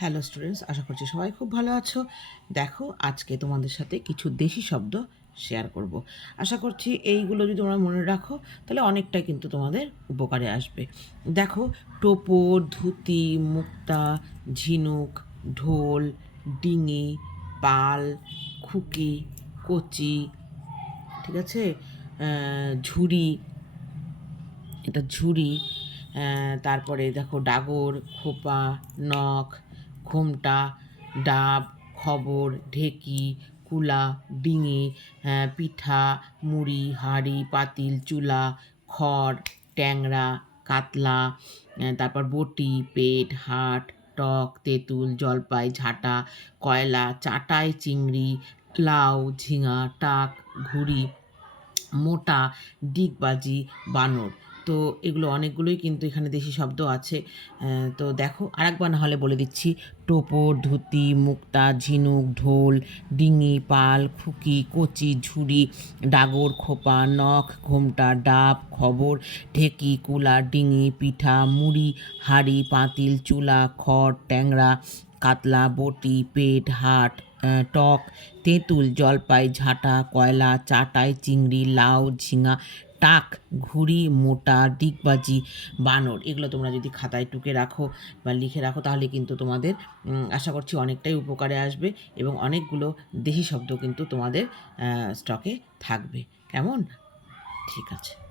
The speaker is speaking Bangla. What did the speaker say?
হ্যালো স্টুডেন্টস আশা করছি সবাই খুব ভালো আছো। দেখো, আজকে তোমাদের সাথে কিছু দেশি শব্দ শেয়ার করব। আশা করছি এইগুলো যদি তোমরা মনে রাখো, তাহলে অনেকটাই কিন্তু তোমাদের উপকারে আসবে। দেখো টোপো ধুতি, মুক্তা, ঝিনুক, ঢোল, ডিঙি, পাল, খুকি, কচি, ঠিক আছে? ঝুড়ি, এটা ঝুড়ি। তারপরে দেখো, ডাগর, খোপা, নখ ঘোমটা ডাব খবর ঢেকি কুলা ডিঙি আহ, পিঠা মুড়ি হাঁড়ি পাতিল চুলা খড় ট্যাংরা কাতলা তারপর বটি পেট হাট টক তেঁতুল জলপাই ঝাঁটা কয়লা চাটাই চিংড়ি লাউ ঝিঙা টাক ঘুড়ি মোটা ডিগবাজি বানর। তো এগুলো অনেকগুলোই কিন্তু এখানে দেশি শব্দ আছে। তো দেখো, আরেকবার না হলে বলে দিচ্ছি টোপর ধুতি, মুক্তা, ঝিনুক, ঢোল, ডিঙি, পাল, খুকি, কচি, ঝুড়ি, ডাগর, খোপা, নখ, ঘোমটা, ডাব, খবর, ঢেকি, কুলা, ডিঙি, পিঠা, মুড়ি, হাঁড়ি, পাতিল, চুলা, খড়, ট্যাংরা, কাতলা, বটি, পেট, হাট টক, তেঁতুল, জলপাই, ঝাঁটা, কয়লা, চাটাই, চিংড়ি, লাউ, ঝিঙা টাক, ঘুড়ি, মোটা, ডিগবাজি, বানর, এগুলো তোমরা যদি খাতায় টুকে রাখো বা লিখে রাখো, তাহলে কিন্তু তোমাদের আশা করছি অনেকটাই উপকারে আসবে এবং অনেকগুলো দেহি শব্দ কিন্তু তোমাদের স্টকে থাকবে। কেমন? ঠিক আছে।